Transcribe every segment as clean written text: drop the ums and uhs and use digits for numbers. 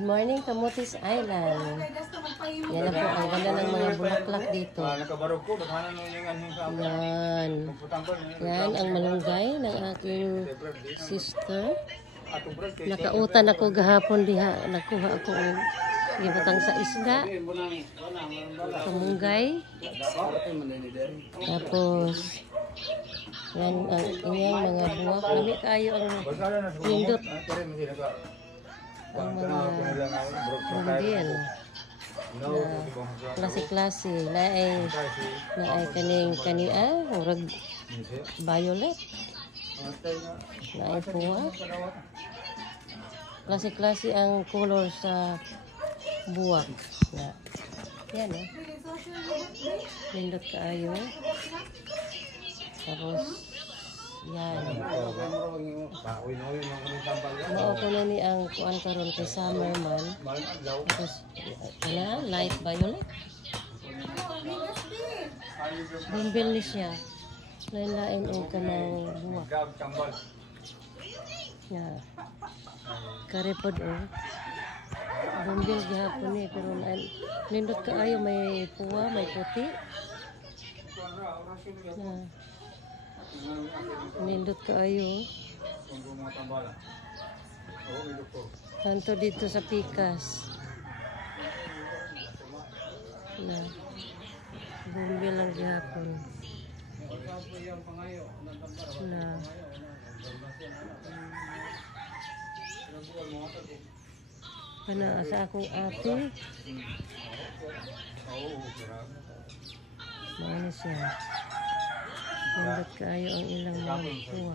Good morning, Camotes Island. Yan na po, ang ganda ng mga bulaklak dito. Yan. Yan ang malunggay ng aking sister. Nakautan ako gahapon diha. Nakuha ako gibutang sa isda. Kamunggay. Tapos, yan ang inyong mga buwak. Lami kayo ang pindot. Ang mga bundil na klase-klase na ay kania urag violet na ay puwa klase-klase ang color sa buwak na yan lindot kaayo tapos yan mao ko na ni ang kuan karon kay summer man tapos ana light violet bumbil ni siya lain-lain o kanang buwak ya karepod o bumbil gihapon ni pero lindot kaayo may puwa may puti nindot kaayo tanto dito sa pikas na bumbil lang gihapon na kana sa akong ate maano siya nindot kaayo ang ilang mga buwa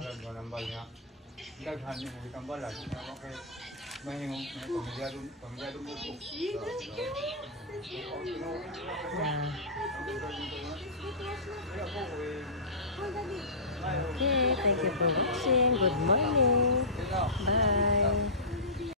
okay, thank you for watching. Good morning. Bye.